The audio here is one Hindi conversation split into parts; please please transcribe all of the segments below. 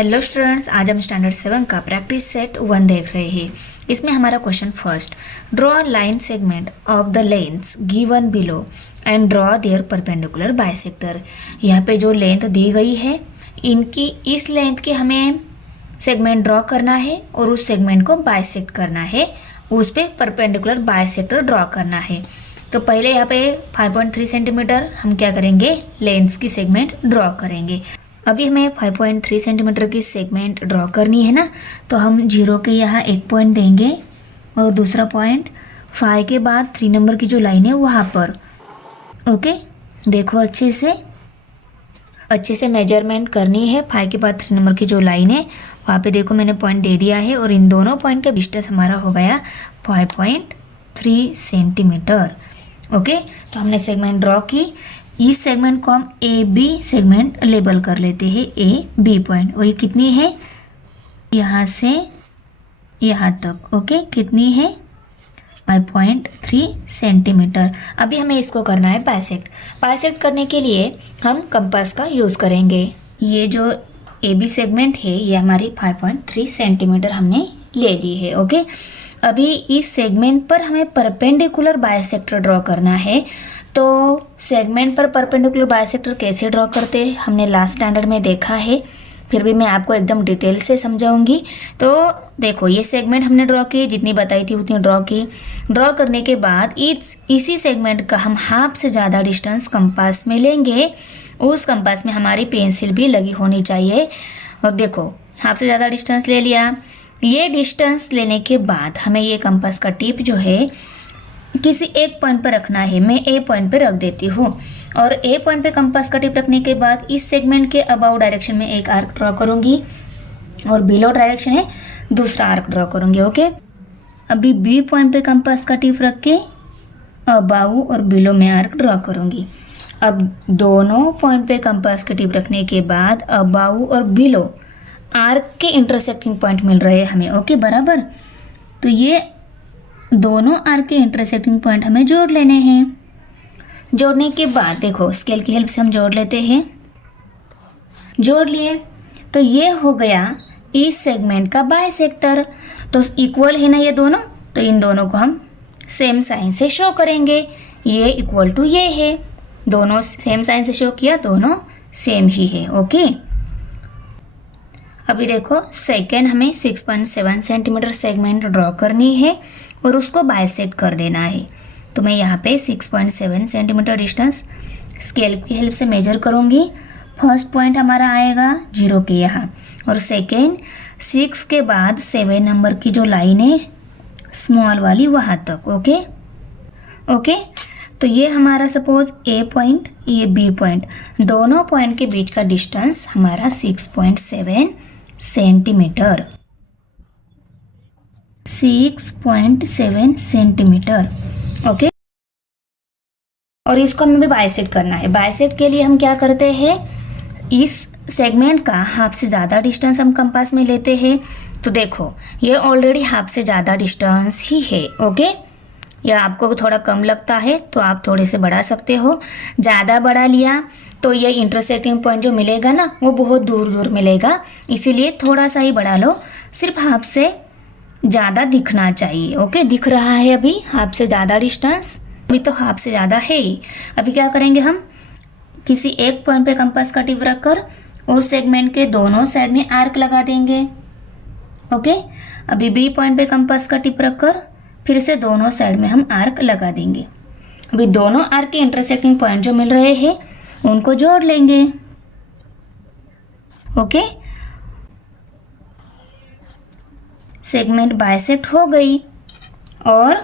हेलो स्टूडेंट्स, आज हम स्टैंडर्ड 7 का प्रैक्टिस सेट 1 देख रहे हैं। इसमें हमारा question first, draw line segment of the lengths given below and draw their perpendicular bisector. यहाँ पे जो लेंथ दी गई है, इनकी इस लेंथ के हमें सेगमेंट ड्रॉ करना है और उस सेगमेंट को बाइसेक्ट करना है, उस पर परपेंडिकुलर बाइसेक्टर ड्रॉ करना है। तो पहले यहाँ पे 5.3 सेंटीमीटर हम क्या करेंगे, लेंथ्स की सेगमेंट ड्रॉ करेंगे। अभी हमें 5.3 सेंटीमीटर की सेगमेंट ड्रॉ करनी है ना, तो हम 0 के यहाँ एक पॉइंट देंगे और दूसरा पॉइंट 5 के बाद 3 नंबर की जो लाइन है वहाँ पर। ओके, देखो अच्छे से मेजरमेंट करनी है। 5 के बाद 3 नंबर की जो लाइन है वहाँ पे देखो मैंने पॉइंट दे दिया है और इन दोनों पॉइंट का डिस्टेंस हमारा हो गया 5.3 सेंटीमीटर। ओके, तो हमने सेगमेंट ड्रॉ की। इस सेगमेंट को हम ए बी सेगमेंट लेबल कर लेते हैं, ए बी पॉइंट। और ये कितनी है, यहाँ से यहाँ तक। ओके, कितनी है, 5.3 सेंटीमीटर। अभी हमें इसको करना है बाइसेक्ट। बाइसेक्ट करने के लिए हम कंपास का यूज़ करेंगे। ये जो ए बी सेगमेंट है ये हमारी 5.3 सेंटीमीटर हमने ले ली है। ओके, अभी इस सेगमेंट पर हमें परपेंडिकुलर बाइसेक्टर ड्रॉ करना है। तो सेगमेंट पर परपेंडिकुलर बाइसेक्टर कैसे ड्रॉ करते हैं हमने लास्ट स्टैंडर्ड में देखा है, फिर भी मैं आपको एकदम डिटेल से समझाऊंगी। तो देखो, ये सेगमेंट हमने ड्रॉ की, जितनी बताई थी उतनी ड्रॉ की। ड्रॉ करने के बाद इसी सेगमेंट का हम हाफ से ज़्यादा डिस्टेंस कंपास में लेंगे। उस कंपास में हमारी पेंसिल भी लगी होनी चाहिए। और देखो, हाफ से ज़्यादा डिस्टेंस ले लिया। ये डिस्टेंस लेने के बाद हमें ये कंपास का टिप जो है किसी एक पॉइंट पर रखना है। मैं ए पॉइंट पर रख देती हूँ और ए पॉइंट पे कंपास का टिप रखने के बाद इस सेगमेंट के अबाउ डायरेक्शन में एक आर्क ड्रॉ करूँगी और बिलो डायरेक्शन है दूसरा आर्क ड्रॉ करूँगी। ओके, अभी बी पॉइंट पे कंपास का टिप रख के अबाउ और बिलो में आर्क ड्रॉ करूँगी। अब दोनों पॉइंट पे कंपास का टिप रखने के बाद अबाउ और बिलो आर्क के इंटरसेक्टिंग पॉइंट मिल रहे हैं हमें। ओके, बराबर। तो ये दोनों आर्क के इंटरसेक्टिंग पॉइंट हमें जोड़ लेने हैं। जोड़ने के बाद देखो, स्केल की हेल्प से हम जोड़ लेते हैं। जोड़ लिए तो ये हो गया इस सेगमेंट का बाइसेक्टर। तो इक्वल है ना ये दोनों, तो इन दोनों को हम सेम साइन से शो करेंगे। ये इक्वल टू ये है, दोनों सेम साइन से शो किया, दोनों सेम ही है। ओके, अभी देखो सेकेंड हमें 6.7 सेंटीमीटर सेगमेंट ड्रॉ करनी है और उसको बाइसेक्ट कर देना है। तो मैं यहाँ पे 6.7 सेंटीमीटर डिस्टेंस स्केल की हेल्प से मेजर करूँगी। फर्स्ट पॉइंट हमारा आएगा 0 के यहाँ और सेकेंड 6 के बाद 7 नंबर की जो लाइन है स्मॉल वाली वहाँ तक। ओके, तो ये हमारा सपोज ए पॉइंट, ये बी पॉइंट, दोनों पॉइंट के बीच का डिस्टेंस हमारा 6.7 सेंटीमीटर। 6.7 सेंटीमीटर। ओके, और इसको हमें भी बाइसेक्ट करना है। बाइसेक्ट के लिए हम क्या करते हैं, इस सेगमेंट का हाफ से ज़्यादा डिस्टेंस हम कंपास में लेते हैं। तो देखो, ये ऑलरेडी हाफ से ज़्यादा डिस्टेंस ही है। ओके, या आपको थोड़ा कम लगता है तो आप थोड़े से बढ़ा सकते हो। ज़्यादा बढ़ा लिया तो ये इंटरसेक्टिंग पॉइंट जो मिलेगा ना वो बहुत दूर दूर मिलेगा, इसीलिए थोड़ा सा ही बढ़ा लो। सिर्फ हाफ से ज़्यादा दिखना चाहिए। ओके, दिख रहा है अभी हाफ से ज़्यादा डिस्टेंस, अभी तो हाफ से ज़्यादा है ही। अभी क्या करेंगे, हम किसी एक पॉइंट पे कंपास का टिप रख कर उस सेगमेंट के दोनों साइड में आर्क लगा देंगे। ओके, अभी बी पॉइंट पे कंपास का टिप रख कर फिर से दोनों साइड में हम आर्क लगा देंगे। अभी दोनों आर्क के इंटरसेक्टिंग पॉइंट जो मिल रहे हैं उनको जोड़ लेंगे। ओके, सेगमेंट बाइसेक्ट हो गई और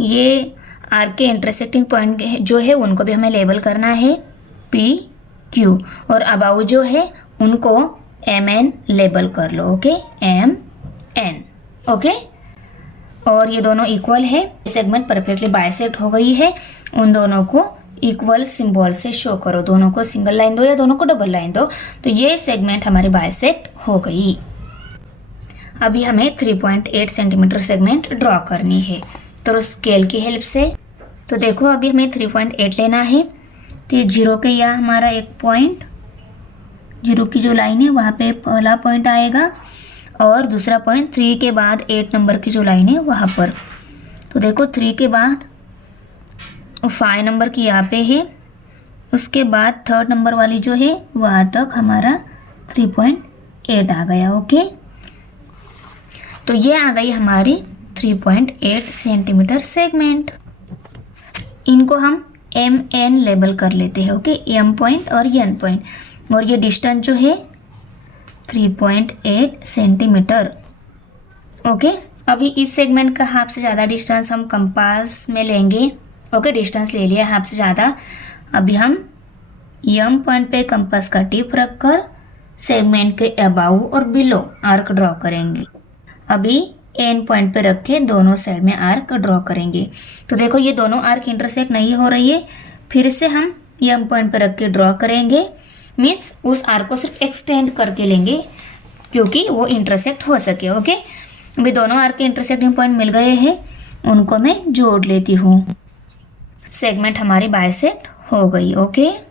ये आर्क के इंटरसेक्टिंग पॉइंट जो है उनको भी हमें लेबल करना है पी क्यू, और अबाउ जो है उनको एम एन लेबल कर लो। Okay, M N. ओके, और ये दोनों इक्वल है। सेगमेंट परफेक्टली बाइसेक्ट हो गई है। उन दोनों को इक्वल सिंबल से शो करो, दोनों को सिंगल लाइन दो या दोनों को डबल लाइन दो। तो ये सेगमेंट हमारी बाइसेक्ट हो गई। अभी हमें 3.8 सेंटीमीटर सेगमेंट ड्रॉ करनी है। तो स्केल की हेल्प से, तो देखो अभी हमें 3.8 लेना है। तो ये 0 के यहाँ हमारा एक पॉइंट, 0 की जो लाइन है वहाँ पे पहला पॉइंट आएगा और दूसरा पॉइंट 3 के बाद 8 नंबर की जो लाइन है वहाँ पर। तो देखो 3 के बाद 5 नंबर की यहाँ पे है, उसके बाद 3rd नंबर वाली जो है वहाँ तक हमारा 3.8 आ गया। ओके, तो ये आ गई हमारी 3.8 सेंटीमीटर सेगमेंट। इनको हम MN लेबल कर लेते हैं। ओके, M पॉइंट और N पॉइंट, और ये डिस्टेंस जो है 3.8 सेंटीमीटर। ओके, अभी इस सेगमेंट का हाफ से ज़्यादा डिस्टेंस हम कंपास में लेंगे। ओके, डिस्टेंस ले लिया हाफ से ज़्यादा। अभी हम M पॉइंट पे कंपास का टिप रखकर सेगमेंट के अबाउ और बिलो आर्क ड्रॉ करेंगे। अभी N पॉइंट पे रख के दोनों साइड में आर्क ड्रॉ करेंगे। तो देखो ये दोनों आर्क इंटरसेक्ट नहीं हो रही है, फिर से हम M पॉइंट पे रख के ड्रॉ करेंगे। मीन्स उस आर्क को सिर्फ एक्सटेंड करके लेंगे क्योंकि वो इंटरसेक्ट हो सके। ओके, अभी दोनों आर्क के इंटरसेक्टिंग पॉइंट मिल गए हैं, उनको मैं जोड़ लेती हूँ। सेगमेंट हमारी बाइसेक्ट हो गई। ओके,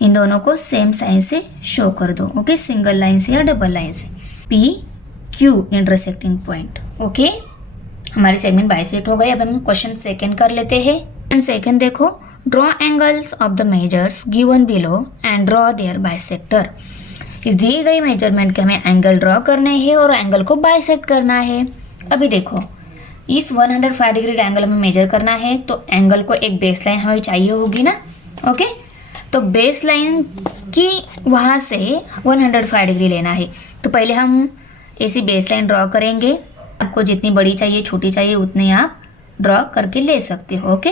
इन दोनों को सेम साइन से शो कर दो। ओके, सिंगल लाइन से या डबल लाइन से। PQ intersecting point. ओके, हमारी सेगमेंट बाइसेक्ट हो गई। अब हम क्वेश्चन सेकंड कर लेते हैं। क्वेश्चन सेकंड देखो, draw angles of the measures given below and draw their bisector. इस दिए गई मेजरमेंट के हमें एंगल ड्रॉ करने हैं और एंगल को बाइसेक्ट करना है। अभी देखो इस 105 डिग्री का एंगल हमें मेजर करना है, तो एंगल को एक बेस लाइन हमें चाहिए होगी ना। ओके, तो बेस लाइन की वहाँ से 105 डिग्री लेना है। तो पहले हम ऐसी बेस लाइन ड्रॉ करेंगे। आपको जितनी बड़ी चाहिए छोटी चाहिए उतनी आप ड्रॉ करके ले सकते हो। ओके,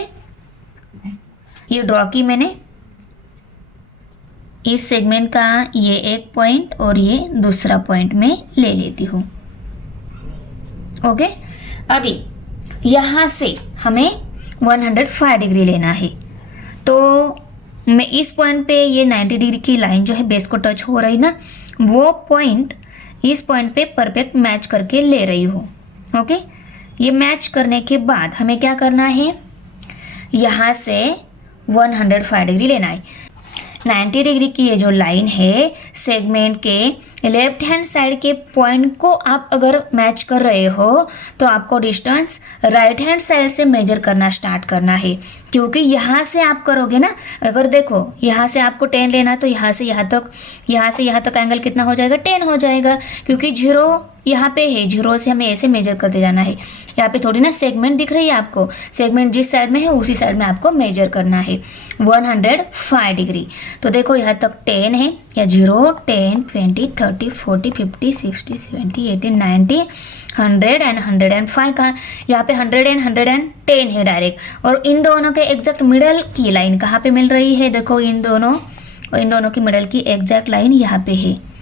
ये ड्रॉ की मैंने। इस सेगमेंट का ये एक पॉइंट और ये दूसरा पॉइंट में ले लेती हूँ। ओके, अभी यहाँ से हमें 105 डिग्री लेना है, तो मैं इस पॉइंट पे ये 90 डिग्री की लाइन जो है बेस को टच हो रही ना, वो पॉइंट इस पॉइंट पे परफेक्ट मैच करके ले रही हूँ। ओके, ये मैच करने के बाद हमें क्या करना है, यहाँ से 105 डिग्री लेना है। 90 डिग्री की ये जो लाइन है सेगमेंट के लेफ्ट हैंड साइड के पॉइंट को आप अगर मैच कर रहे हो तो आपको डिस्टेंस राइट हैंड साइड से मेजर करना स्टार्ट करना है, क्योंकि यहाँ से आप करोगे ना, अगर देखो यहाँ से आपको 10 लेना तो यहाँ से यहाँ तक एंगल कितना हो जाएगा, 10 हो जाएगा, क्योंकि 0 यहाँ पे है, 0 से हमें ऐसे मेजर करते जाना है। यहाँ पे थोड़ी ना सेगमेंट दिख रही है आपको, सेगमेंट जिस साइड में है उसी साइड में आपको मेजर करना है 105 डिग्री। तो देखो यहाँ तक 10 है, या 0, 10, 20, 30, 40, 50, 60, 70, 80, 90, 100 एंड 105 का यहाँ पे 100 एंड 110 है डायरेक्ट। और इन दोनों के एग्जैक्ट मिडल की लाइन कहाँ पे मिल रही है, देखो इन दोनों की मिडल की एग्जैक्ट लाइन यहाँ पे है।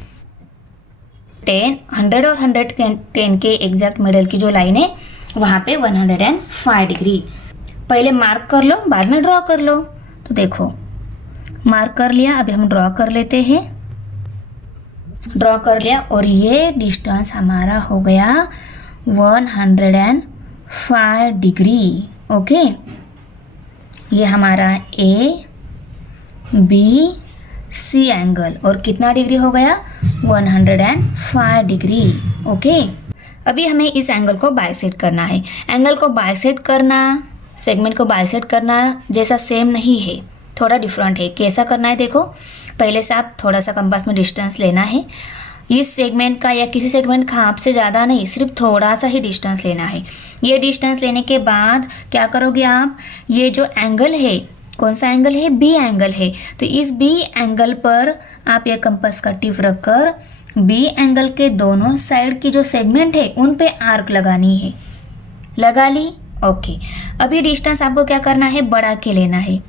100 और 110 के एग्जैक्ट मिडल की जो लाइन है वहाँ पे 105 डिग्री। पहले मार्क कर लो, बाद में ड्रॉ कर लो। तो देखो मार्क कर लिया, अभी हम ड्रॉ कर लेते हैं। ड्रॉ कर लिया और ये डिस्टेंस हमारा हो गया 105 डिग्री। ओके, ये हमारा ABC एंगल और कितना डिग्री हो गया, 105 डिग्री। ओके, अभी हमें इस एंगल को बाइसेक्ट करना है। एंगल को बाइसेक्ट करना, सेगमेंट को बाइसेक्ट करना जैसा सेम नहीं है, थोड़ा डिफरेंट है। कैसा करना है देखो, पहले से आप थोड़ा सा कंपास में डिस्टेंस लेना है। इस सेगमेंट का या किसी सेगमेंट का आपसे ज़्यादा नहीं, सिर्फ थोड़ा सा ही डिस्टेंस लेना है। ये डिस्टेंस लेने के बाद क्या करोगे आप, ये जो एंगल है, कौन सा एंगल है, B एंगल है, तो इस B एंगल पर आप ये कंपास का टिप रखकर B एंगल के दोनों साइड की जो सेगमेंट है उन पे आर्क लगानी है। लगा ली। ओके, अभी डिस्टेंस आपको क्या करना है, बढ़ा के लेना है।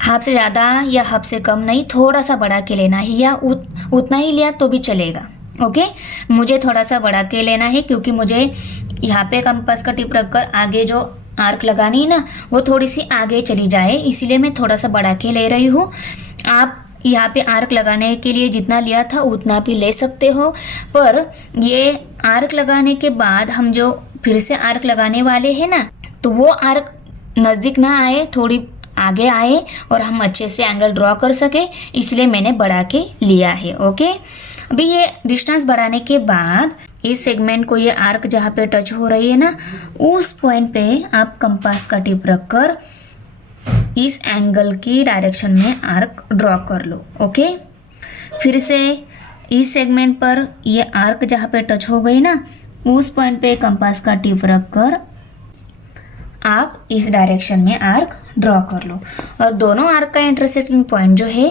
हाफ से ज़्यादा या हाफ से कम नहीं, थोड़ा सा बढ़ा के लेना है, या उतना ही लिया तो भी चलेगा। ओके, मुझे थोड़ा सा बढ़ा के लेना है क्योंकि मुझे यहाँ पे कंपास का टिप रखकर आगे जो आर्क लगानी है ना वो थोड़ी सी आगे चली जाए, इसीलिए मैं थोड़ा सा बढ़ा के ले रही हूँ। आप यहाँ पे आर्क लगाने के लिए जितना लिया था उतना भी ले सकते हो, पर ये आर्क लगाने के बाद हम जो फिर से आर्क लगाने वाले हैं ना, तो वो आर्क नज़दीक ना आए, थोड़ी आगे आए और हम अच्छे से एंगल ड्रॉ कर सके, इसलिए मैंने बढ़ा के लिया है। ओके, अभी ये डिस्टेंस बढ़ाने के बाद इस सेगमेंट को, ये आर्क जहाँ पे टच हो रही है ना, उस पॉइंट पे आप कंपास का टिप रखकर इस एंगल की डायरेक्शन में आर्क ड्रॉ कर लो। ओके, फिर से इस सेगमेंट पर ये आर्क जहाँ पे टच हो गई ना, उस पॉइंट पे कंपास का टिप रखकर आप इस डायरेक्शन में आर्क ड्रॉ कर लो। और दोनों आर्क का इंटरसेक्टिंग पॉइंट जो है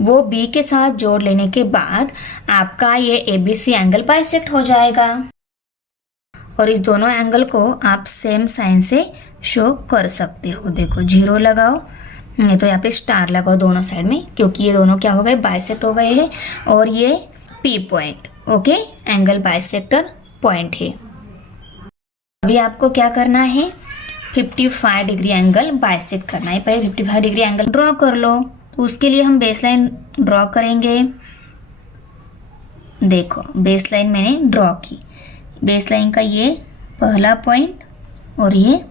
वो बी के साथ जोड़ लेने के बाद आपका ये ABC एंगल बाइसेक्ट हो जाएगा। और इस दोनों एंगल को आप सेम साइन से शो कर सकते हो। देखो 0 लगाओ, नहीं तो यहाँ पे स्टार लगाओ दोनों साइड में, क्योंकि ये दोनों क्या हो गए, बाइसेक्ट हो गए हैं। और ये P point, okay, angle bisector point है। अभी आपको क्या करना है, 55 डिग्री एंगल बाइसेक्ट करना है। पहले 55 डिग्री एंगल ड्रॉ कर लो। तो उसके लिए हम बेस लाइन ड्रॉ करेंगे। देखो बेस लाइन मैंने ड्रॉ की। बेस लाइन का ये पहला पॉइंट और ये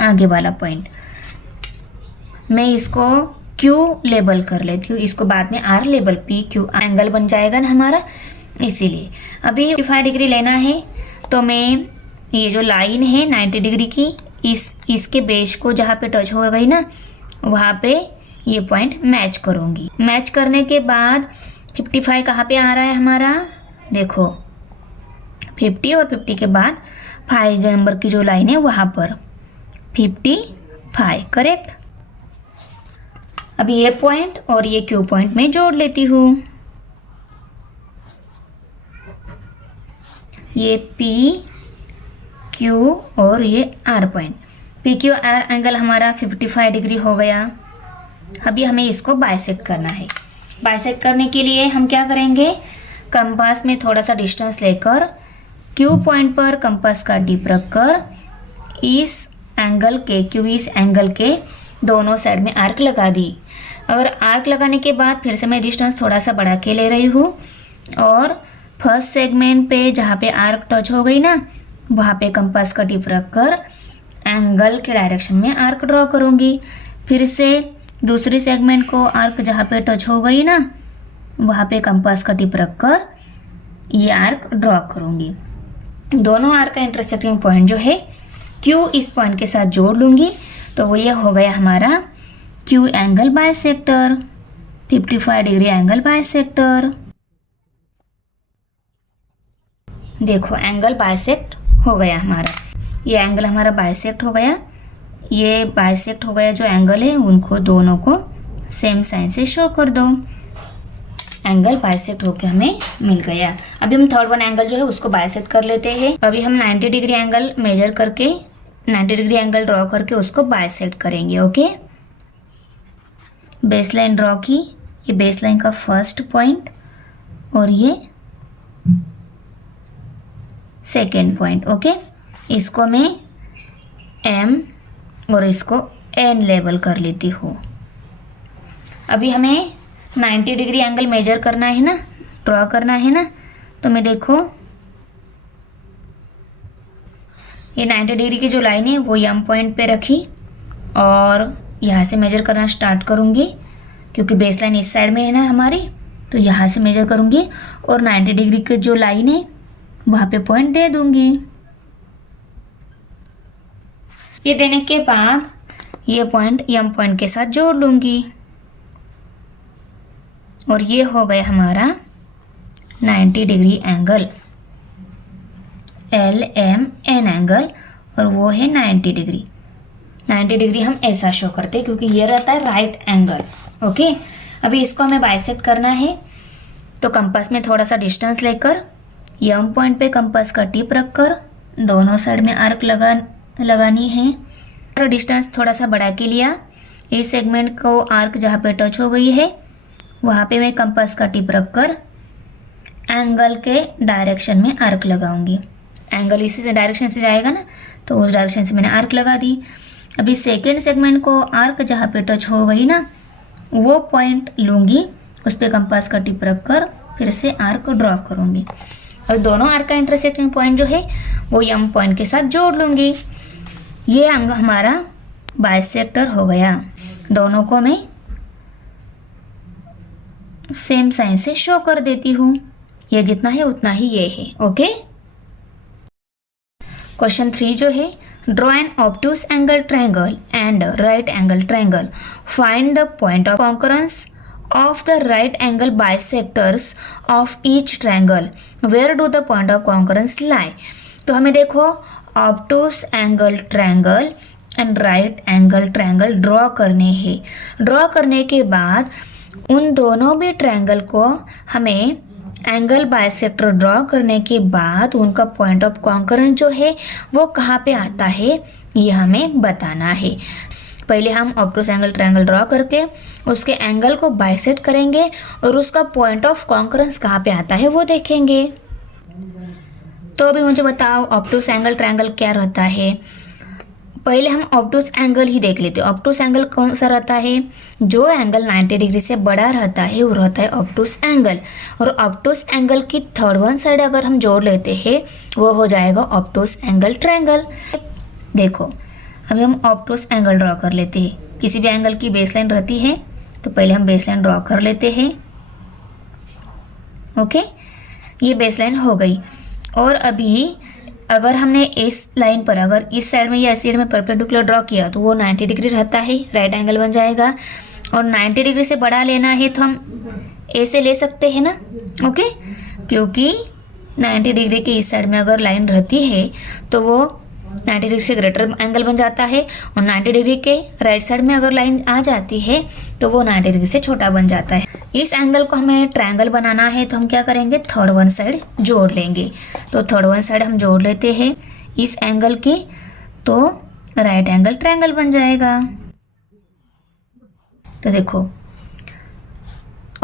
आगे वाला पॉइंट, मैं इसको Q लेबल कर लेती हूँ, इसको बाद में R लेबल, PQ एंगल बन जाएगा ना हमारा, इसीलिए। अभी 55 डिग्री लेना है, तो मैं ये जो लाइन है 90 डिग्री की, इसके बेस को जहाँ पे टच हो गई ना, वहाँ पे ये पॉइंट मैच करूँगी। मैच करने के बाद 55 कहाँ पे आ रहा है हमारा, देखो 50 और 50 के बाद 5 नंबर की जो लाइन है वहाँ पर 55, करेक्ट। अभी ये पॉइंट और ये Q पॉइंट में जोड़ लेती हूँ। ये P Q और ये R point, PQ R angle हमारा 55 डिग्री हो गया। अभी हमें इसको बाइसेक्ट करना है। बाइसेक्ट करने के लिए हम क्या करेंगे, कंपास में थोड़ा सा डिस्टेंस लेकर Q पॉइंट पर कंपास का टिप रखकर इस एंगल के, Q इस एंगल के दोनों साइड में आर्क लगा दी। और आर्क लगाने के बाद फिर से मैं डिस्टेंस थोड़ा सा बढ़ा के ले रही हूँ और फर्स्ट सेगमेंट पे जहाँ पे आर्क टच हो गई ना, वहाँ पे कंपास का टिप रखकर एंगल के डायरेक्शन में आर्क ड्रॉ करूँगी। फिर से दूसरी सेगमेंट को आर्क जहाँ पे टच हो गई ना, वहाँ पे कंपास का टिप रखकर ये आर्क ड्रॉ करूँगी। दोनों आर्क का इंटरसेक्टिंग पॉइंट जो है Q इस पॉइंट के साथ जोड़ लूँगी, तो वो ये हो गया हमारा Q angle bisector, 55 degree angle bisector. देखो एंगल बाइसेक्ट हो गया हमारा, ये एंगल हमारा बाइसेक्ट हो गया। ये बाइसेक्ट हो गया जो एंगल है, उनको दोनों को सेम साइन से शो कर दो। एंगल बाइसेक्ट होके हमें मिल गया। अभी हम थर्ड वन एंगल जो है उसको बाइसेक्ट कर लेते हैं। अभी हम 90 डिग्री एंगल मेजर करके, 90 डिग्री एंगल ड्रॉ करके उसको बाइसेक्ट करेंगे। ओके, बेस लाइन ड्रॉ की, ये बेस लाइन का फर्स्ट पॉइंट और ये सेकेंड पॉइंट। ओके, इसको मैं M और इसको N लेबल कर लेती हूँ। अभी हमें 90 डिग्री एंगल मेजर करना है ना, ड्रॉ करना है ना, तो मैं देखो ये 90 डिग्री की जो लाइन है वो M पॉइंट पे रखी और यहाँ से मेजर करना स्टार्ट करूँगी, क्योंकि बेस लाइन इस साइड में है ना हमारी, तो यहाँ से मेजर करूँगी और 90 डिग्री की जो लाइन है वहाँ पे पॉइंट दे दूँगी। ये देने के बाद ये पॉइंट M पॉइंट के साथ जोड़ लूँगी और ये हो गया हमारा 90 डिग्री एंगल, LMN एंगल, और वो है 90 डिग्री। 90 डिग्री हम ऐसा शो करते हैं क्योंकि ये रहता है राइट एंगल। ओके, अभी इसको हमें बाइसेक्ट करना है, तो कंपास में थोड़ा सा डिस्टेंस लेकर M पॉइंट पे कंपास का टिप रखकर दोनों साइड में आर्क लगानी है। और डिस्टेंस थोड़ा सा बढ़ा के लिया, इस सेगमेंट को आर्क जहाँ पे टच हो गई है वहाँ पे मैं कंपास का टिप रखकर एंगल के डायरेक्शन में आर्क लगाऊंगी। एंगल इसी से डायरेक्शन से जाएगा ना, तो उस डायरेक्शन से मैंने आर्क लगा दी। अभी सेकेंड सेगमेंट को आर्क जहाँ पे टच हो गई ना, वो पॉइंट लूँगी, उस पर कंपास का टिप रखकर फिर से आर्क ड्रॉ करूँगी और दोनों आर्क का इंटरसेक्टिंग पॉइंट जो है वो M पॉइंट के साथ जोड़ लूँगी। ये अंग हमारा बाइसेक्टर हो गया। दोनों को मैं सेम साइन से शो कर देती हूँ। ये जितना है उतना ही ये है। ओके, क्वेश्चन 3 जो है, draw an obtuse angle triangle and right angle triangle, find the point of concurrence of the right angle bisectors of each triangle, where do the point of concurrence lie? तो हमें देखो obtuse angle triangle and right angle triangle draw करने हैं। ड्रॉ करने के बाद उन दोनों भी ट्रायंगल को हमें एंगल बाइसेक्टर ड्रॉ करने के बाद उनका पॉइंट ऑफ कॉन्करेंस जो है वो कहाँ पे आता है ये हमें बताना है। पहले हम ऑब्टूस एंगल ट्रायंगल ड्रॉ करके उसके एंगल को बाइसेक्ट करेंगे और उसका पॉइंट ऑफ कॉन्करेंस कहाँ पे आता है वो देखेंगे। तो अभी मुझे बताओ ऑब्टूस एंगल ट्रायंगल क्या रहता है। पहले हम ऑब्टूस एंगल ही देख लेते हैं। ऑब्टूस एंगल कौन सा रहता है? जो एंगल 90 डिग्री से बड़ा रहता है वो रहता है ऑब्टूस एंगल। और ऑब्टूस एंगल की थर्ड वन साइड अगर हम जोड़ लेते हैं वो हो जाएगा ऑब्टूस एंगल ट्रायंगल। देखो अभी हम ऑब्टूस एंगल ड्रॉ कर लेते हैं। किसी भी एंगल की बेसलाइन रहती है तो पहले हम बेसलाइन ड्रॉ कर लेते हैं। ओके, ये बेसलाइन हो गई। और अभी अगर हमने इस लाइन पर अगर इस साइड में या इस साइड में परपेंडिकुलर ड्रॉ किया तो वो 90 डिग्री रहता है, राइट एंगल बन जाएगा। और 90 डिग्री से बड़ा लेना है तो हम ऐसे ले सकते हैं ना। ओके, क्योंकि 90 डिग्री के इस साइड में अगर लाइन रहती है तो वो 90 डिग्री से ग्रेटर एंगल बन जाता है और 90 डिग्री के राइट साइड में अगर लाइन आ जाती है तो वो 90 डिग्री से छोटा बन जाता है। इस एंगल को हमें ट्रायंगल बनाना है तो हम क्या करेंगे, थर्ड वन साइड जोड़ लेंगे। तो थर्ड वन साइड हम जोड़ लेते हैं इस एंगल की, तो राइट एंगल ट्रायंगल बन जाएगा। तो देखो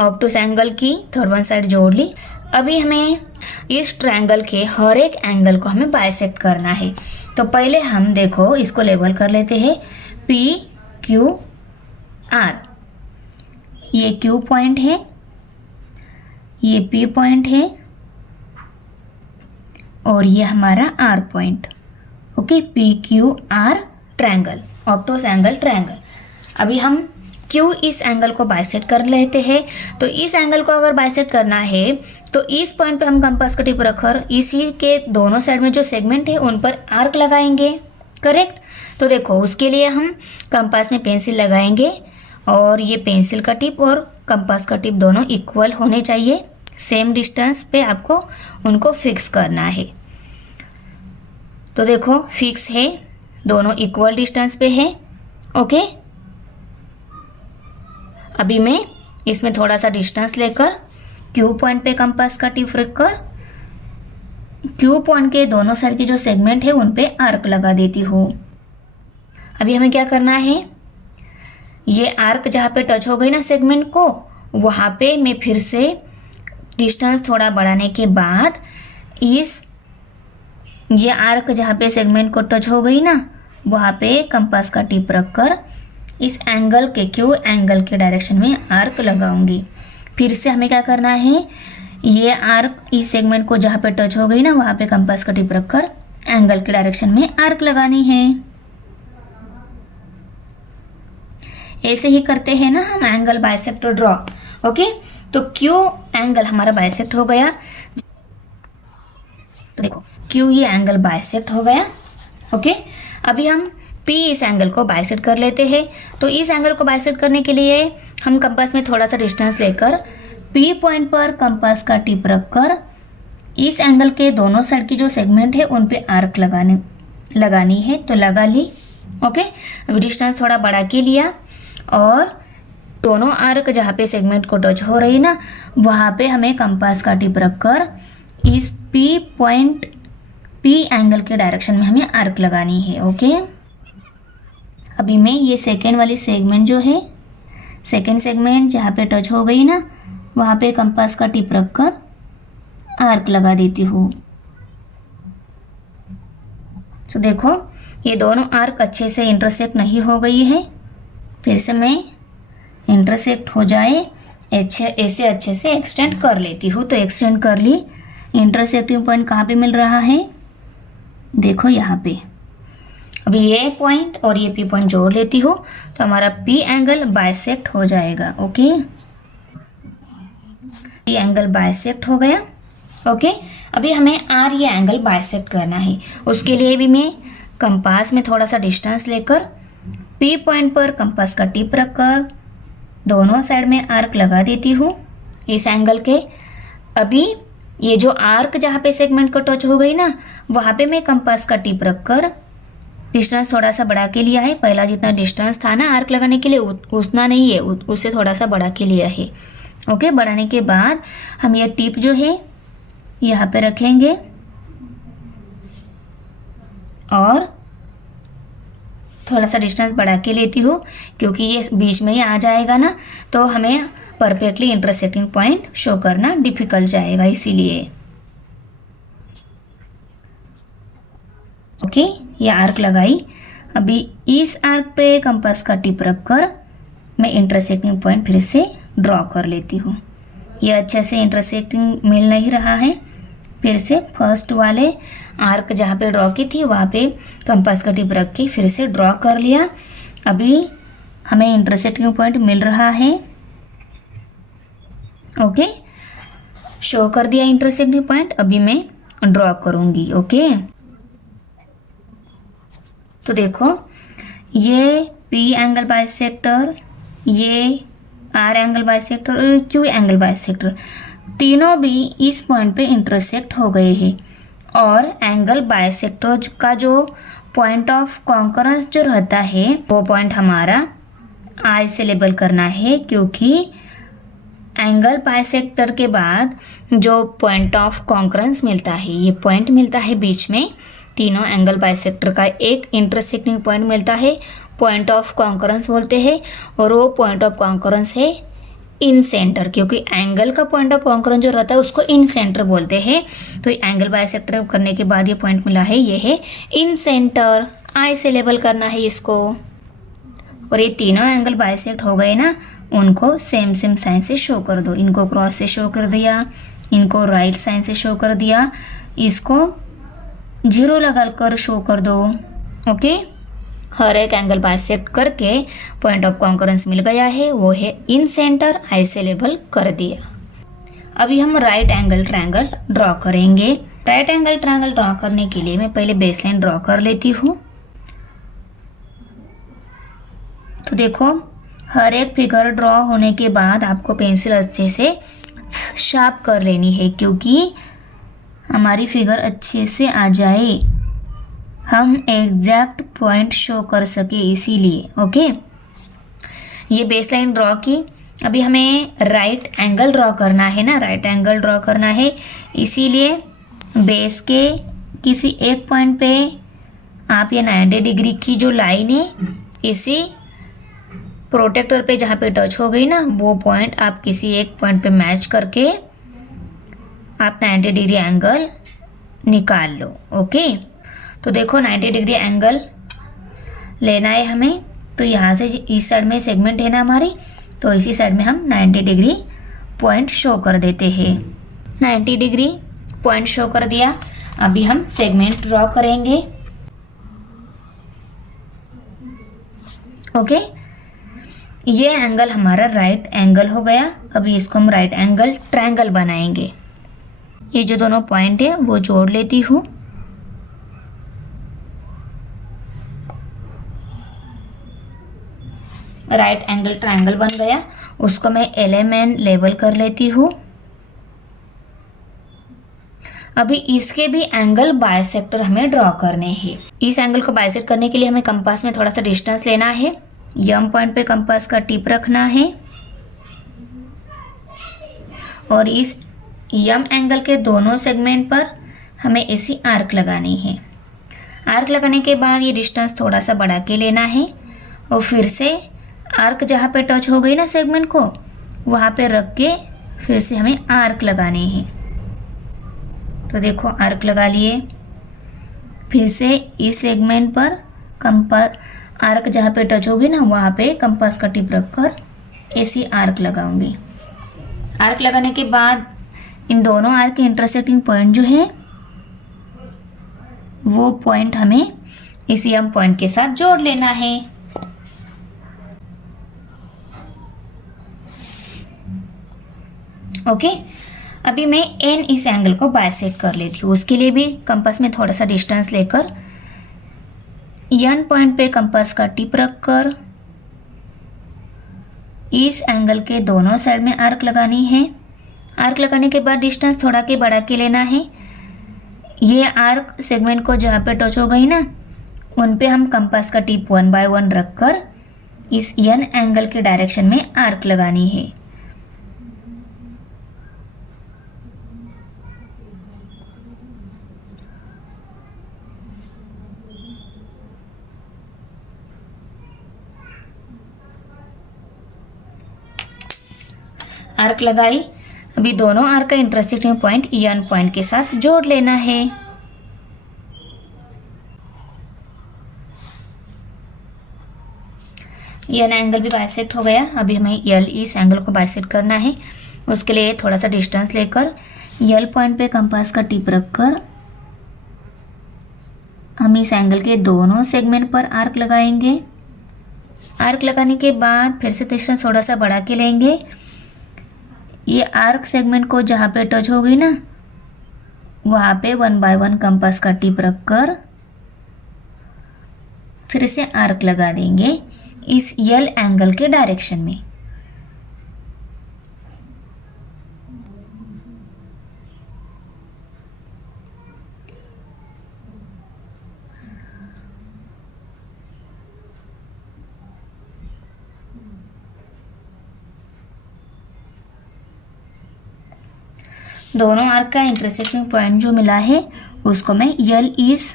ऑब्टूस एंगल की थर्ड वन साइड जोड़ ली। अभी हमें इस ट्रायंगल के हर एक एंगल को हमें बाइसेक्ट करना है। तो पहले हम देखो इसको लेबल कर लेते हैं पी क्यू आर। ये क्यू पॉइंट है, ये पी पॉइंट है और ये हमारा R point. Okay, P Q R triangle, obtuse angle triangle. अभी हम क्यों इस एंगल को बाइसेक्ट कर लेते हैं। तो इस एंगल को अगर बाइसेक्ट करना है तो इस पॉइंट पे हम कंपास का टिप रखकर इसी के दोनों साइड में जो सेगमेंट है उन पर आर्क लगाएंगे। करेक्ट। तो देखो उसके लिए हम कंपास में पेंसिल लगाएंगे और ये पेंसिल का टिप और कंपास का टिप दोनों इक्वल होने चाहिए। सेम डिस्टेंस पे आपको उनको फिक्स करना है। तो देखो फिक्स है, दोनों इक्वल डिस्टेंस पे है। ओके, अभी मैं इसमें थोड़ा सा डिस्टेंस लेकर क्यू पॉइंट पे कंपास का टिप रखकर क्यू पॉइंट के दोनों साइड के जो सेगमेंट है उन पे आर्क लगा देती हूँ। अभी हमें क्या करना है, ये आर्क जहाँ पे टच हो गई ना सेगमेंट को, वहाँ पे मैं फिर से डिस्टेंस थोड़ा बढ़ाने के बाद ये आर्क जहाँ पे सेगमेंट को टच हो गई ना वहाँ पे कंपास का टिप रखकर इस एंगल के क्यू एंगल के डायरेक्शन में आर्क लगाऊंगी। फिर से हमें क्या करना है, ये आर्क इस सेगमेंट को जहाँ पे टच हो गई ना वहाँ पे कंपास का टिप रखकर एंगल के डायरेक्शन में आर्क लगानी है। ऐसे ही करते हैं ना हम एंगल बाइसेक्टर ड्रॉ। ओके, तो क्यू एंगल हमारा बाइसेक्ट हो गया। तो देखो क्यू ये एंगल बाइसेक्ट हो गया। ओके, अभी हम P इस एंगल को बाइसेक्ट कर लेते हैं। तो इस एंगल को बाइसेक्ट करने के लिए हम कंपास में थोड़ा सा डिस्टेंस लेकर P पॉइंट पर कंपास का टिप रखकर इस एंगल के दोनों साइड की जो सेगमेंट है उन पे आर्क लगानी है। तो लगा ली। ओके, अभी डिस्टेंस थोड़ा बढ़ा के लिया और दोनों आर्क जहाँ पे सेगमेंट को टच हो रही ना वहाँ पे हमें कंपास का टिप रखकर इस P एंगल के डायरेक्शन में हमें आर्क लगानी है। ओके, अभी मैं ये सेकेंड वाली सेगमेंट जो है, सेकेंड सेगमेंट जहाँ पे टच हो गई ना वहाँ पे कंपास का टिप रखकर आर्क लगा देती हूँ। तो देखो ये दोनों आर्क अच्छे से इंटरसेक्ट नहीं हो गई है। फिर से मैं इंटरसेक्ट हो जाए ऐसे अच्छे से एक्सटेंड कर लेती हूँ। तो एक्सटेंड कर ली। इंटरसेक्टिंग पॉइंट कहाँ पे मिल रहा है, देखो यहाँ पे। अभी ये पॉइंट और ये पी पॉइंट जोड़ लेती हूँ तो हमारा पी एंगल बाइसेक्ट हो जाएगा। ओके, पी एंगल बाइसेक्ट हो गया। ओके, अभी हमें आर ये एंगल बाइसेक्ट करना है। उसके लिए भी मैं कंपास में थोड़ा सा डिस्टेंस लेकर पी पॉइंट पर कंपास का टिप रखकर दोनों साइड में आर्क लगा देती हूँ इस एंगल के। अभी ये जो आर्क जहाँ पे सेगमेंट को टच हो गई ना, वहाँ पे मैं कंपास का टिप रखकर डिस्टेंस थोड़ा सा बढ़ा के लिया है। पहला जितना डिस्टेंस था ना आर्क लगाने के लिए उतना नहीं है, उससे थोड़ा सा बढ़ा के लिया है। ओके, बढ़ाने के बाद हम ये टिप जो है यहाँ पे रखेंगे और थोड़ा सा डिस्टेंस बढ़ा के लेती हूँ क्योंकि ये बीच में ही आ जाएगा ना, तो हमें परफेक्टली इंटरसेक्टिंग पॉइंट शो करना डिफिकल्ट जाएगा, इसीलिए। ओके, ये आर्क लगाई। अभी इस आर्क पे कंपास का टिप रखकर मैं इंटरसेक्टिंग पॉइंट फिर से ड्रॉ कर लेती हूँ। ये अच्छे से इंटरसेक्टिंग मिल नहीं रहा है, फिर से फर्स्ट वाले आर्क जहाँ पे ड्रॉ की थी वहाँ पे कंपास का टिप रख के फिर से ड्रॉ कर लिया। अभी हमें इंटरसेक्टिंग पॉइंट मिल रहा है। ओके, शो कर दिया इंटरसेक्टिंग पॉइंट। अभी मैं ड्रॉ करूँगी। ओके, तो देखो ये पी एंगल बाइसेक्टर, ये आर एंगल बाइसेक्टर और क्यू एंगल बाइसेक्टर तीनों भी इस पॉइंट पे इंटरसेक्ट हो गए हैं। और एंगल बाइसेक्टर का जो पॉइंट ऑफ कॉन्करेंस जो रहता है वो पॉइंट हमारा आई से लेबल करना है, क्योंकि एंगल बाइसेक्टर के बाद जो पॉइंट ऑफ कॉन्करेंस मिलता है, ये पॉइंट मिलता है बीच में, तीनों एंगल बाइसेक्टर का एक इंटरसेक्टिंग पॉइंट मिलता है, पॉइंट ऑफ कॉन्करेंस बोलते हैं। और वो पॉइंट ऑफ कॉन्करेंस है इन सेंटर, क्योंकि एंगल का पॉइंट ऑफ कॉन्करेंस जो रहता है उसको इन सेंटर बोलते हैं। तो एंगल बाइसेक्टर करने के बाद ये पॉइंट मिला है, ये है इन सेंटर। आई से लेबल करना है इसको। और ये तीनों एंगल बाइसेक्ट हो गए ना, उनको सेम सेम साइन से शो कर दो। इनको क्रॉस से शो कर दिया, इनको राइट साइन से शो कर दिया, इसको जीरो लगा कर शो कर दो। ओके, हर एक एंगल बाइसेक्ट करके पॉइंट ऑफ कॉन्करेंस मिल गया है, वो है इन सेंटर। आई से लेबल कर दिया। अभी हम राइट एंगल ट्रायंगल ड्रॉ करेंगे। राइट एंगल ट्रायंगल ड्रॉ करने के लिए मैं पहले बेसलाइन ड्रॉ कर लेती हूँ। तो देखो हर एक फिगर ड्रॉ होने के बाद आपको पेंसिल अच्छे से शार्प कर लेनी है, क्योंकि हमारी फिगर अच्छे से आ जाए, हम एग्जैक्ट पॉइंट शो कर सके, इसीलिए। ओके, ये बेसलाइन ड्रॉ की। अभी हमें राइट एंगल ड्रॉ करना है ना, राइट एंगल ड्रॉ करना है, इसीलिए बेस के किसी एक पॉइंट पे आप ये 90 डिग्री की जो लाइन है, इसी प्रोटेक्टर पे जहाँ पे टच हो गई ना, वो पॉइंट आप किसी एक पॉइंट पे मैच करके आप 90 डिग्री एंगल निकाल लो। ओके, तो देखो 90 डिग्री एंगल लेना है हमें। तो यहाँ से इस साइड में सेगमेंट है ना हमारी, तो इसी साइड में हम 90 डिग्री पॉइंट शो कर देते हैं। 90 डिग्री पॉइंट शो कर दिया। अभी हम सेगमेंट ड्रॉ करेंगे। ओके, ये एंगल हमारा राइट एंगल हो गया। अभी इसको हम राइट एंगल ट्रायंगल बनाएंगे। ये जो दोनों पॉइंट है वो जोड़ लेती हूँ। राइट एंगल ट्रायंगल बन गया, उसको मैं LMN लेबल कर लेती हूँ। अभी इसके भी एंगल बाइसेक्टर हमें ड्रॉ करने हैं। इस एंगल को बाइसेक्ट करने के लिए हमें कंपास में थोड़ा सा डिस्टेंस लेना है। यम पॉइंट पे कंपास का टिप रखना है और इस यम एंगल के दोनों सेगमेंट पर हमें ऐसी आर्क लगानी है। आर्क लगाने के बाद ये डिस्टेंस थोड़ा सा बढ़ा के लेना है और फिर से आर्क जहाँ पे टच हो गई ना सेगमेंट को, वहाँ पे रख के फिर से हमें आर्क लगाने हैं। तो देखो आर्क लगा लिए। फिर से इस सेगमेंट पर आर्क जहाँ पे टच होगी ना, वहाँ पे कंपास का टिप रखकर ऐसी आर्क लगाऊंगी। आर्क लगाने के बाद इन दोनों आर्क के इंटरसेक्टिंग पॉइंट जो है वो पॉइंट हमें इसी एम पॉइंट के साथ जोड़ लेना है। ओके, अभी मैं एन इस एंगल को बाइसेक्ट कर लेती हूँ। उसके लिए भी कंपास में थोड़ा सा डिस्टेंस लेकर एन पॉइंट पे कंपास का टिप रखकर इस एंगल के दोनों साइड में आर्क लगानी है। आर्क लगाने के बाद डिस्टेंस थोड़ा के बढ़ा के लेना है। ये आर्क सेगमेंट को जहाँ पे टच हो गई ना, उन पे हम कंपास का टिप 1 बाय 1 रखकर इस एन एंगल के डायरेक्शन में आर्क लगानी है। आर्क लगाई। अभी दोनों आर्क का इंटरसेक्टिंग पॉइंट एन पॉइंट के साथ जोड़ लेना है। एन एंगल भी बाइसेक्ट हो गया। अभी हमें एल इस एंगल को बाइसेक्ट करना है। उसके लिए थोड़ा सा डिस्टेंस लेकर एल पॉइंट पे कंपास का टिप रखकर हम इस एंगल के दोनों सेगमेंट पर आर्क लगाएंगे। आर्क लगाने के बाद फिर से डिस्टेंस थोड़ा सा बढ़ा के लेंगे। ये आर्क सेगमेंट को जहाँ पे टच होगी ना, वहाँ पे 1 बाय 1 कंपास का टिप रखकर फिर से आर्क लगा देंगे इस एल एंगल के डायरेक्शन में। दोनों आर्क का इंटरसेक्टिंग पॉइंट जो मिला है उसको मैं एल इस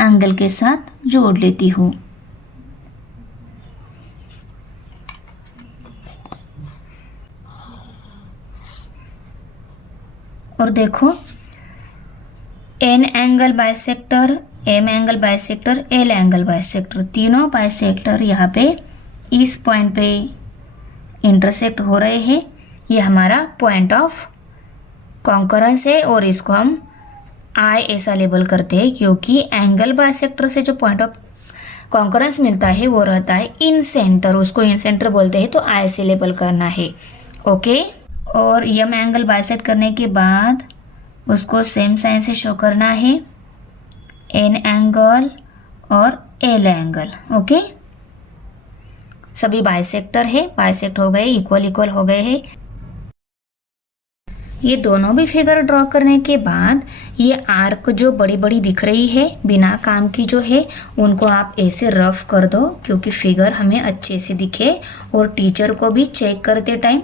एंगल के साथ जोड़ लेती हूँ। और देखो, N angle bisector, M angle bisector, L angle bisector, तीनों बाइसेक्टर यहाँ पे इस पॉइंट पे इंटरसेक्ट हो रहे हैं। ये हमारा पॉइंट ऑफ कॉन्करेंस है और इसको हम आई ऐसा लेबल करते हैं क्योंकि एंगल बाइसेक्टर से जो पॉइंट ऑफ कॉन्करेंस मिलता है वो रहता है इन सेंटर, उसको इन सेंटर बोलते हैं, तो आई से लेबल करना है। ओके, और यम एंगल बाइसेक्ट करने के बाद उसको सेम साइन से शो करना है, एन एंगल और एल एंगल। ओके, सभी बाइसेक्टर है, बाइसेक्ट हो गए, इक्वल इक्वल हो गए हैं। ये दोनों भी फिगर ड्रॉ करने के बाद ये आर्क जो बड़ी बड़ी दिख रही है बिना काम की जो है, उनको आप ऐसे रफ कर दो क्योंकि फिगर हमें अच्छे से दिखे और टीचर को भी चेक करते टाइम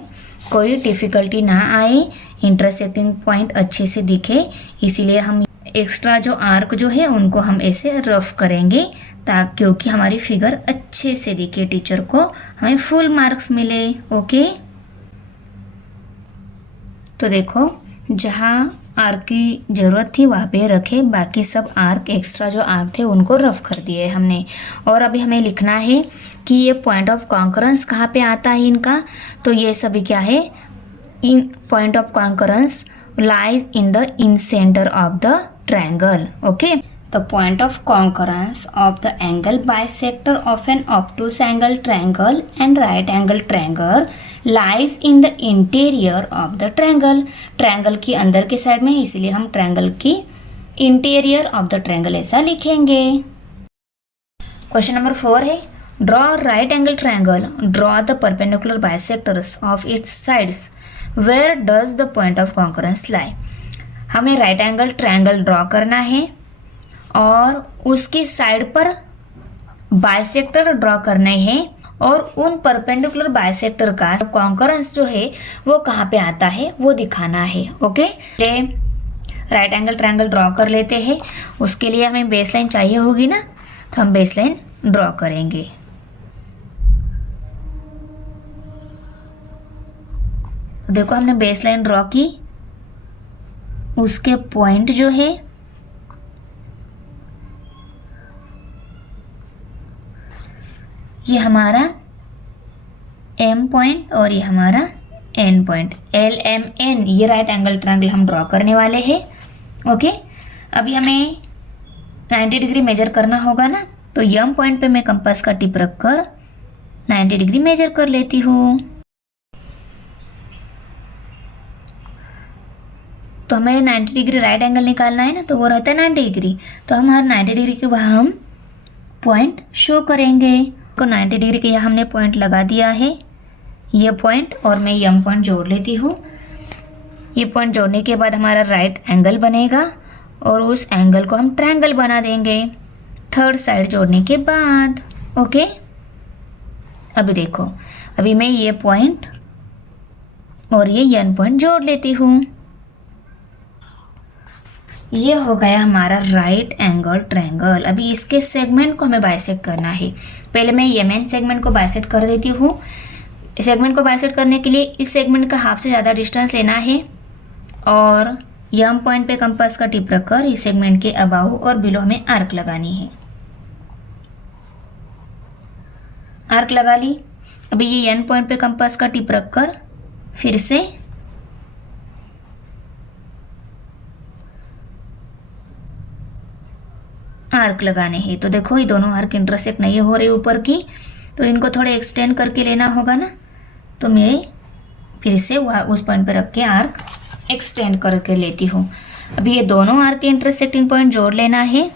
कोई डिफ़िकल्टी ना आए, इंटरसेक्टिंग पॉइंट अच्छे से दिखे। इसीलिए हम एक्स्ट्रा जो आर्क जो है उनको हम ऐसे रफ करेंगे ताकि क्योंकि हमारी फिगर अच्छे से दिखे, टीचर को हमें फुल मार्क्स मिले। ओके, तो देखो जहाँ आर्क की ज़रूरत थी वहाँ पे रखे, बाकी सब आर्क एक्स्ट्रा जो आर्क थे उनको रफ कर दिए हमने। और अभी हमें लिखना है कि ये पॉइंट ऑफ कॉन्करेंस कहाँ पे आता है इनका, तो ये सभी क्या है, इन point of concurrence lies in the incentre of the triangle. Okay, the point of concurrence of the angle bisector of an obtuse angle triangle and right angle triangle lies in the interior of the triangle। Triangle की अंदर के साइड में है, इसीलिए हम ट्रायंगल की इंटीरियर ऑफ द ट्रायंगल ऐसा लिखेंगे। क्वेश्चन नंबर 4 है, draw right angle triangle, draw the perpendicular bisectors of its sides, where does the point of concurrence lie. हमें राइट एंगल ट्रायंगल ड्रॉ करना है और उसकी साइड पर बाइसेक्टर ड्रॉ करने हैं और उन परपेंडिकुलर बाइसेक्टर का कॉन्करेंस जो है वो कहाँ पे आता है वो दिखाना है। Okay, right angle triangle draw कर लेते हैं। उसके लिए हमें बेसलाइन चाहिए होगी ना, तो हम बेसलाइन ड्रॉ करेंगे। देखो हमने बेसलाइन ड्रॉ की, उसके पॉइंट जो है ये हमारा एम पॉइंट और ये हमारा N point, L M N, ये राइट एंगल ट्रायंगल हम ड्रॉ करने वाले हैं। ओके, अभी हमें 90 डिग्री मेजर करना होगा ना, तो यम पॉइंट पे मैं कंपास का टिप रखकर 90 डिग्री मेजर कर लेती हूँ। तो हमें 90 डिग्री राइट एंगल निकालना है ना, तो वो रहता है 90 डिग्री। तो हम हर 90 डिग्री के वहाँ हम पॉइंट शो करेंगे। तो 90 डिग्री के यहाँ हमने पॉइंट लगा दिया है, ये पॉइंट, और मैं यम पॉइंट जोड़ लेती हूँ। ये पॉइंट जोड़ने के बाद हमारा राइट एंगल बनेगा और उस एंगल को हम ट्रायंगल बना देंगे थर्ड साइड जोड़ने के बाद। ओके, अभी देखो, अभी मैं ये पॉइंट और ये एन पॉइंट जोड़ लेती हूँ। ये हो गया हमारा राइट एंगल ट्रायंगल। अभी इसके सेगमेंट को हमें बाइसेक्ट करना है। पहले मैं ये मेन सेगमेंट को बाइसेक्ट कर देती हूँ। सेगमेंट को बाइसेक्ट करने के लिए इस सेगमेंट का हाफ से ज़्यादा डिस्टेंस लेना है और यम पॉइंट पे कंपास का टिप रखकर इस सेगमेंट के अबाव और बिलो हमें आर्क लगानी है। आर्क लगा ली। अभी ये एन पॉइंट पे कंपास का टिप रखकर फिर से आर्क लगाने हैं। तो देखो ये दोनों आर्क इंटरसेक्ट नहीं हो रहे ऊपर की, तो इनको थोड़े एक्सटेंड करके लेना होगा ना। तो मैं फिर से उस पॉइंट पर रख के आर्क एक्सटेंड करके लेती हूँ। अभी ये दोनों आर्क के इंटरसेक्टिंग पॉइंट जोड़ लेना है।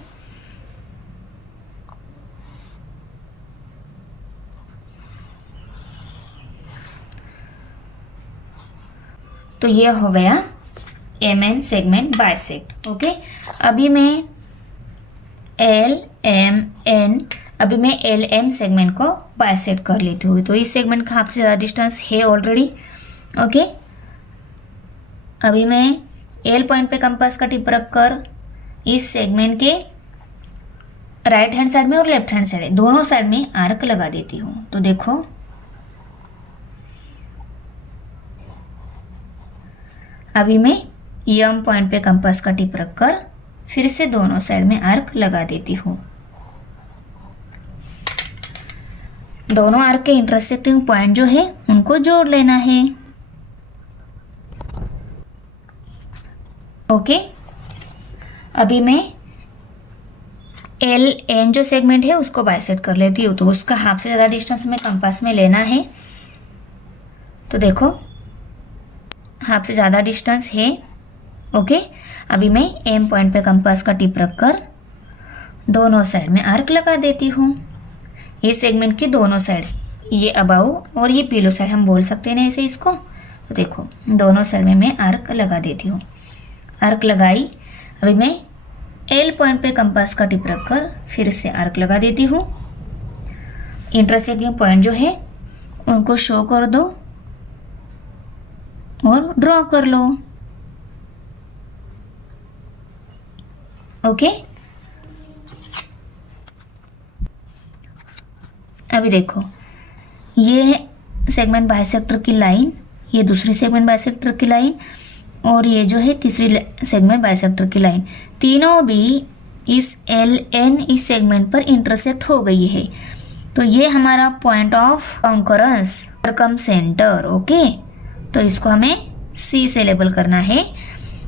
तो ये हो गया M N segment bisect. Okay, अभी मैं एल एम एन, अभी मैं एल एम सेगमेंट को बाइसेक्ट कर लेती हूँ। तो इस सेगमेंट का हाफ से ज़्यादा डिस्टेंस है ऑलरेडी। ओके, अभी मैं एल पॉइंट पे कंपास का टिप रखकर इस सेगमेंट के राइट हैंड साइड में और लेफ्ट हैंड साइड दोनों साइड में आर्क लगा देती हूँ। तो देखो, अभी मैं यम पॉइंट पे कंपास का टिप रखकर फिर से दोनों साइड में आर्क लगा देती हूँ। दोनों आर्क के इंटरसेक्टिंग पॉइंट जो है उनको जोड़ लेना है। ओके, अभी मैं एल एन जो सेगमेंट है उसको बाइसेक्ट कर लेती हूँ। तो उसका हाफ से ज़्यादा डिस्टेंस हमें कंपास में लेना है। तो देखो, हाफ से ज़्यादा डिस्टेंस है। ओके, अभी मैं एम पॉइंट पे कंपास का टिप रखकर दोनों साइड में आर्क लगा देती हूँ। ये सेगमेंट की दोनों साइड, ये अबाव और ये बिलो साइड हम बोल सकते हैं ना ऐसे इसको। तो देखो, दोनों साइड में मैं आर्क लगा देती हूँ। आर्क लगाई। अभी मैं एल पॉइंट पे कंपास का टिप रखकर फिर से आर्क लगा देती हूँ। इंटरसेक्टिंग पॉइंट जो है उनको शो कर दो और ड्रॉ कर लो। ओके, अभी देखो, ये सेगमेंट बाइसेक्टर की लाइन, ये दूसरी सेगमेंट बाइसेक्टर की लाइन और ये जो है तीसरी सेगमेंट बाइसेक्टर की लाइन, तीनों भी इस एल एन इस सेगमेंट पर इंटरसेक्ट हो गई है। तो ये हमारा point of concurrence, circum centre. Okay, तो इसको हमें सी से लेबल करना है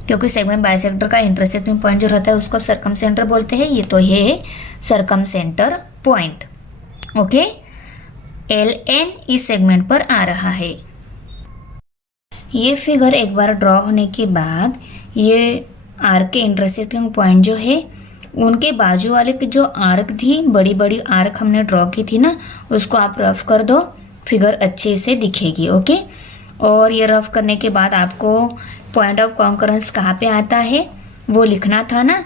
क्योंकि सेगमेंट बाइसेक्टर का इंटरसेक्टिंग पॉइंट जो रहता है उसको सर्कम सेंटर बोलते हैं। ये तो है circumcentre point. Okay, L N इस सेगमेंट पर आ रहा है। ये फिगर एक बार ड्रॉ होने के बाद ये आर्क के इंटरसेक्टिंग पॉइंट जो है उनके बाजू वाले की जो आर्क थी, बड़ी बड़ी आर्क हमने ड्रॉ की थी ना, उसको आप रफ कर दो, फिगर अच्छे से दिखेगी। ओके, और ये रफ करने के बाद आपको पॉइंट ऑफ कॉन्करेंस कहाँ पे आता है वो लिखना था ना।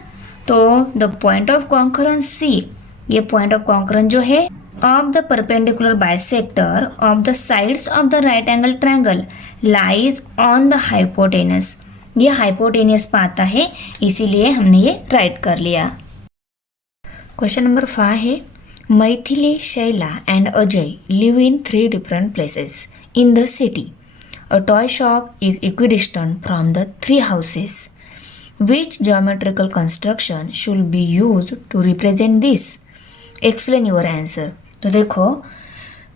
तो द पॉइंट ऑफ कॉन्करेंस सी, ये पॉइंट ऑफ कॉन्करेंस जो है of the perpendicular bisector of the sides of the right angle triangle lies on the hypotenuse। ये हाइपोटेनियस पे आता है, इसीलिए हमने ये राइट कर लिया। क्वेश्चन नंबर 5 है, Maithili, Shaila and Ajay live in 3 different places in the city. A toy shop is equidistant from the 3 houses. Which geometrical construction should be used to represent this? Explain your answer। तो देखो,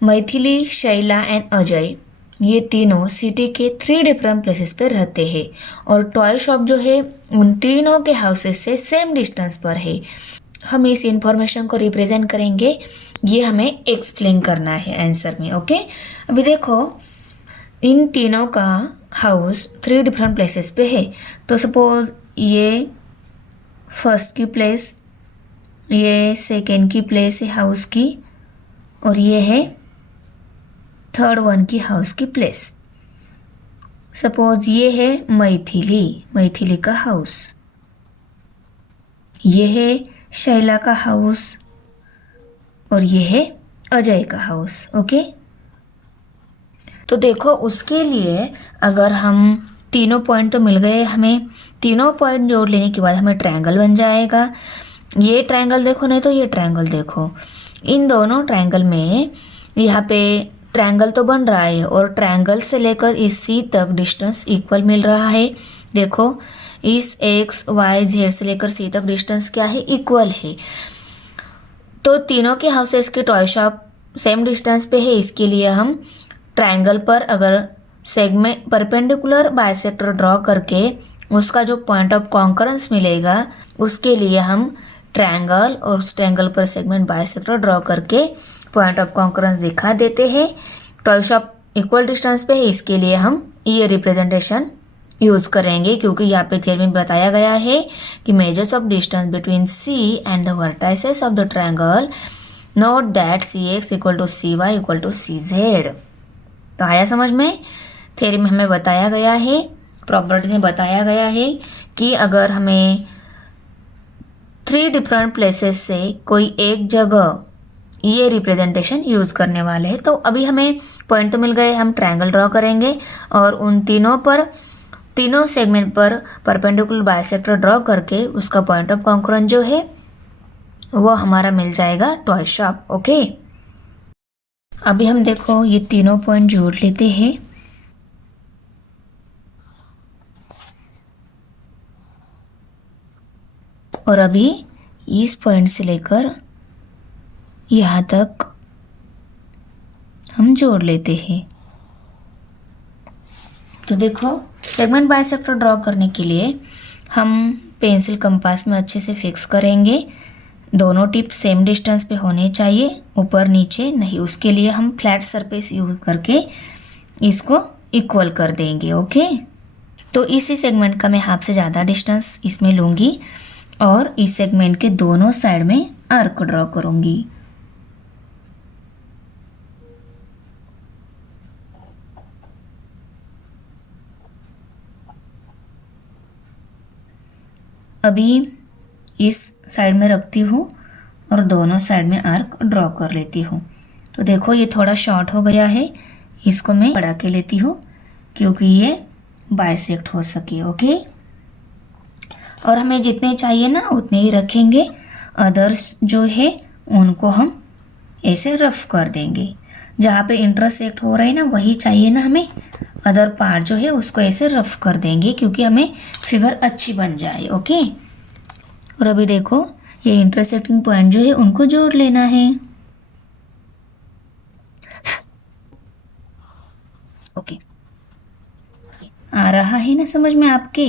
मैथिली, शैला एंड अजय ये तीनों सिटी के 3 different प्लेसेस पे रहते हैं और टॉय शॉप जो है उन तीनों के हाउसेस से सेम डिस्टेंस पर है। हम इस इंफॉर्मेशन को रिप्रेजेंट करेंगे, ये हमें एक्सप्लेन करना है आंसर में। ओके, अभी देखो इन तीनों का हाउस 3 डिफरेंट प्लेसेस पे है। तो सपोज ये फर्स्ट की प्लेस, ये सेकेंड की प्लेस है हाउस की, और ये है थर्ड वन की हाउस की प्लेस। सपोज ये है मैथिली का हाउस, ये है शैला का हाउस, और ये है अजय का हाउस। ओके, तो देखो उसके लिए अगर हम तीनों पॉइंट तो मिल गए हमें, तीनों पॉइंट जोड़ लेने के बाद हमें ट्रायंगल बन जाएगा। ये ट्रायंगल देखो, नहीं तो ये ट्रायंगल देखो, इन दोनों ट्रायंगल में यहाँ पे ट्रायंगल तो बन रहा है और ट्रायंगल से लेकर इस सी तक डिस्टेंस इक्वल मिल रहा है। देखो इस एक्स वाई जेड से लेकर सी तक डिस्टेंस क्या है, इक्वल है। तो तीनों के हाउसेस के टॉय शॉप सेम डिस्टेंस पे है, इसके लिए हम ट्रायंगल पर अगर सेगमेंट परपेंडिकुलर बाइसेक्टर ड्रॉ करके उसका जो पॉइंट ऑफ कॉन्करेंस मिलेगा, उसके लिए हम ट्रायंगल और उस ट्रायंगल पर सेगमेंट बाइसेक्टर ड्रॉ करके पॉइंट ऑफ कॉन्करेंस दिखा देते हैं। टॉय शॉप इक्वल डिस्टेंस पे है, इसके लिए हम ये रिप्रेजेंटेशन यूज़ करेंगे, क्योंकि यहाँ पे थ्योरम में बताया गया है कि measures of distance between C and the vertices of the triangle, note that C X equal to C Y equal to C Z. तो आया समझ में? थ्योरी में हमें बताया गया है, प्रॉपर्टी में बताया गया है कि अगर हमें 3 डिफरेंट प्लेसेस से कोई एक जगह ये रिप्रेजेंटेशन यूज़ करने वाले हैं, तो अभी हमें पॉइंट तो मिल गए, हम ट्रायंगल ड्रॉ करेंगे और उन तीनों सेगमेंट पर परपेंडिकुलर बाइसेक्टर ड्रॉ करके उसका पॉइंट ऑफ कॉन्करेंस जो है वो हमारा मिल जाएगा टॉय शॉप। ओके, अभी हम देखो ये तीनों पॉइंट जोड़ लेते हैं। और अभी इस पॉइंट से लेकर यहाँ तक हम जोड़ लेते हैं। तो देखो सेगमेंट बाइसेक्टर ड्रॉ करने के लिए हम पेंसिल कंपास में अच्छे से फिक्स करेंगे। दोनों टिप सेम डिस्टेंस पे होने चाहिए, ऊपर नीचे नहीं। उसके लिए हम फ्लैट सरफेस यूज करके इसको इक्वल कर देंगे। ओके, तो इसी सेगमेंट का मैं हाफ से ज़्यादा डिस्टेंस इसमें लूँगी और इस सेगमेंट के दोनों साइड में आर्क ड्रॉ करूँगी। अभी इस साइड में रखती हूँ और दोनों साइड में आर्क ड्रॉ कर लेती हूँ। तो देखो ये थोड़ा शॉर्ट हो गया है, इसको मैं बढ़ा के लेती हूँ क्योंकि ये बाइसेक्ट हो सके। ओके, और हमें जितने चाहिए ना उतने ही रखेंगे, अदर्स जो है उनको हम ऐसे रफ कर देंगे। जहाँ पे इंटरसेक्ट हो रहा है ना वही चाहिए ना हमें, अदर पार्ट जो है उसको ऐसे रफ कर देंगे क्योंकि हमें फिगर अच्छी बन जाए। ओके, और अभी देखो ये इंटरसेक्टिंग पॉइंट जो है उनको जोड़ लेना है। ओके, आ रहा है ना समझ में आपके?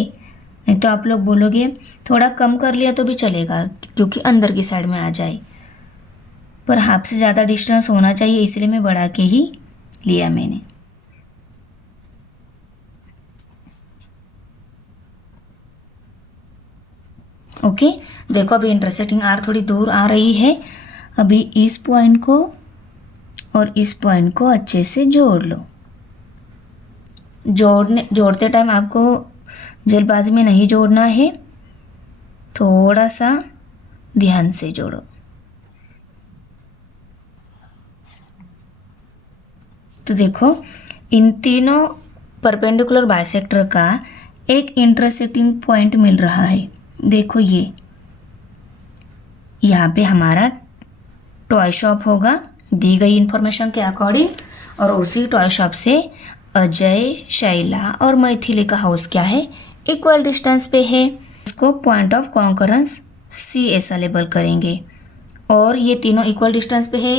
नहीं तो आप लोग बोलोगे थोड़ा कम कर लिया तो भी चलेगा क्योंकि अंदर की साइड में आ जाए, पर हाफ से ज़्यादा डिस्टेंस होना चाहिए, इसलिए मैं बढ़ा के ही लिया मैंने। ओके, देखो अभी इंटरसेक्टिंग आर थोड़ी दूर आ रही है। अभी इस पॉइंट को और इस पॉइंट को अच्छे से जोड़ लो। जोड़ते टाइम आपको जल्दबाजी में नहीं जोड़ना है, थोड़ा सा ध्यान से जोड़ो। तो देखो इन तीनों परपेंडिकुलर बाइसेक्टर का एक इंटरसेक्टिंग पॉइंट मिल रहा है। देखो ये यहाँ पे हमारा टॉय शॉप होगा दी गई इंफॉर्मेशन के अकॉर्डिंग, और उसी टॉय शॉप से अजय, शैला और मैथिली का हाउस क्या है, इक्वल डिस्टेंस पे है। इसको पॉइंट ऑफ कॉन्करेंस सी ऐसा लेबल करेंगे। और ये तीनों इक्वल डिस्टेंस पे है,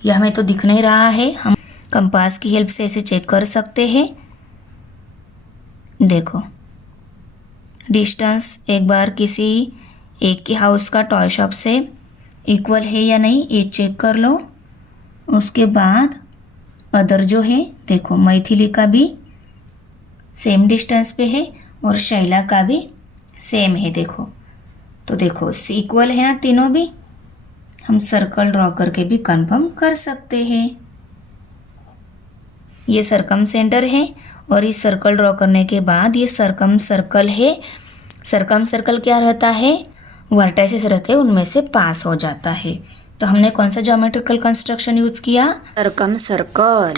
यह हमें तो दिख नहीं रहा है, हम कंपास की हेल्प से इसे चेक कर सकते हैं। देखो डिस्टेंस एक बार किसी एक ही हाउस का टॉय शॉप से इक्वल है या नहीं ये चेक कर लो। उसके बाद अदर जो है देखो मैथिली का भी सेम डिस्टेंस पे है और शैला का भी सेम है देखो। तो देखो इक्वल है ना तीनों भी, हम सर्कल ड्रॉ करके भी कंफर्म कर सकते हैं। ये सरकम सेंटर है और इस सर्कल ड्रॉ करने के बाद ये सरकम सर्कल है। सरकम सर्कल क्या रहता है, वर्टाइसेस रहते हैं उनमें से पास हो जाता है। तो हमने कौन सा ज्योमेट्रिकल कंस्ट्रक्शन यूज किया, सरकम सर्कल।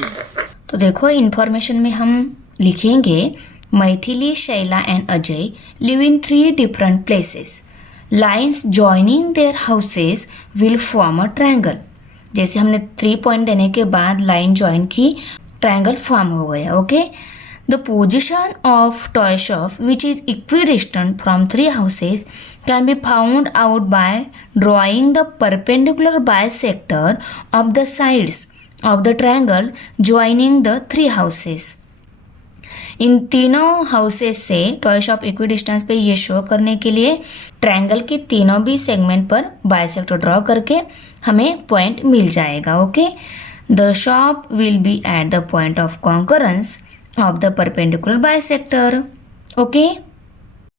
तो देखो इन्फॉर्मेशन में हम लिखेंगे Maithili, Shaila and Ajay live in 3 different places. Lines joining their houses will form a triangle. जैसे हमने 3 पॉइंट देने के बाद लाइन ज्वाइन की, ट्रायंगल फॉर्म हो गया। Okay, the position of toy shop which is equidistant from 3 houses can be found out by drawing the perpendicular bisector of the sides of the triangle joining the 3 houses. इन तीनों हाउसेस से टॉय शॉप इक्विडिस्टेंस पे ये शो करने के लिए ट्रायंगल के तीनों भी सेगमेंट पर बायसेक्टर ड्रॉ करके हमें पॉइंट मिल जाएगा। Okay, the shop will be at the point of concurrence of the perpendicular bisector. Okay,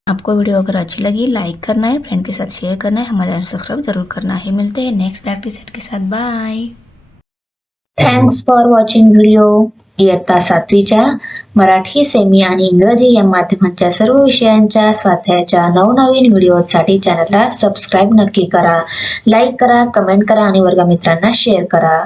आपको वीडियो अगर अच्छी लगी लाइक करना है, फ्रेंड के साथ शेयर करना है, हमारे चैनल सब्सक्राइब जरूर करना है। मिलते हैं नेक्स्ट प्रैक्टिस सेट के साथ। Bye. Thanks for watching video. इयत्ता 7वीच्या मराठी, सेमी आणि इंग्रजी या माध्यमांच्या सर्व विषयांच्या स्वाध्यायाच्या नवनवीन व्हिडिओसाठी चॅनलला सबस्क्राईब नक्की करा, लाईक करा, कमेंट करा आणि वर्गमित्रांना शेअर करा।